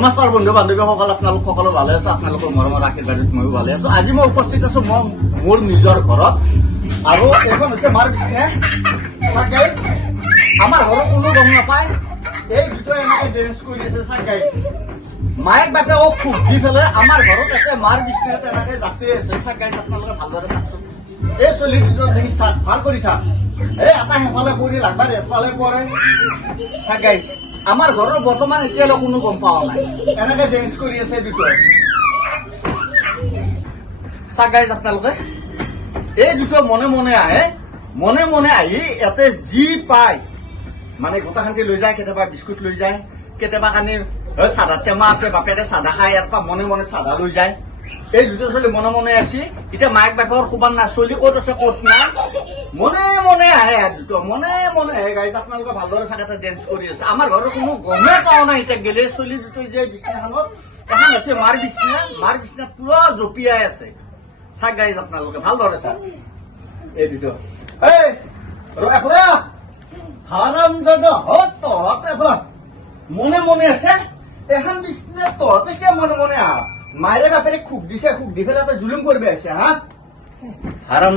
নমস্কাৰ বন্ধু বান্ধৱীসকল, আপোনালোক সকলো ভালে আছে? আপোনালোকৰ মৰমৰ আশীৰ্বাদত ময়ো ভালে আছো। আজি মই উপস্থিত আছো মোৰ নিজৰ ঘৰত, আৰু এইখন হৈছে মাৰ বিছনা। আমাৰ ঘৰত কোনো গম নাপায়, এই দুটাই এনেকে ডেন্স কৰি আছে। চাক গাইজ, মায়েক বাপেকক খুব দি পেলাই আমাৰ ঘৰত একে মাৰ বিছনাত এনেকে জাপি আছে। চাক গাইজ, আপোনালোকে ভালদৰে চাওকচোন। এই চলি দুজন দেখি চাক, ভাল কৰি চাক। এই এটা সেফালে পৰি লাগবাৰ এফালে পৰে। চাক গাইজ, আমাৰ ঘৰৰ বৰ্তমান এতিয়ালৈ কোনো গম পোৱা নাই, এনেকে ডেন্স কৰি আছে দুটাই। চাক গাইজ, আপোনালোকে এই দুটা মনে মনে আহে, মনে মনে আহি ইয়াতে যি পায় মানে গোটাখান্তি লৈ যায়। কেতিয়াবা বিস্কুট লৈ যায়, কেতিয়াবা কানি চাধা টেমা আছে, বাপেকে চাধা খাই ইয়াৰ পৰা মনে মনে চাধা লৈ যায়। এই দুটা ছোৱালী মনে মনে আছে। এতিয়া মায়েক বাপেকৰ খবৰ নাই, ছোৱালী ক'ত আছে ক'ত নাই, মনে মনে আহে দুটা, মনে মনে আহে। গাইজ, আপোনালোকে ভালদৰে চাগে এটা ডেন্স কৰি আছে। আমাৰ ঘৰৰ কোনো গমেই পোৱা নাই এতিয়া গেলে। ছোৱালী দুটাই যে বিছনাখনত এখন আছে মাৰ বিছনা, মাৰ বিছনা পুৰা জঁপিয়াই আছে। চাক গাইজ, আপোনালোকে ভালদৰে চাক। এই দুটা মনে মনে আছে। এখন বিছনা তহঁতে কিয় মনে মনে আহ? মায়েৰে বাপেৰে খুব দিছে, খুব দি পেলাই জুলুম কৰিবি আছে। হা হাৰাম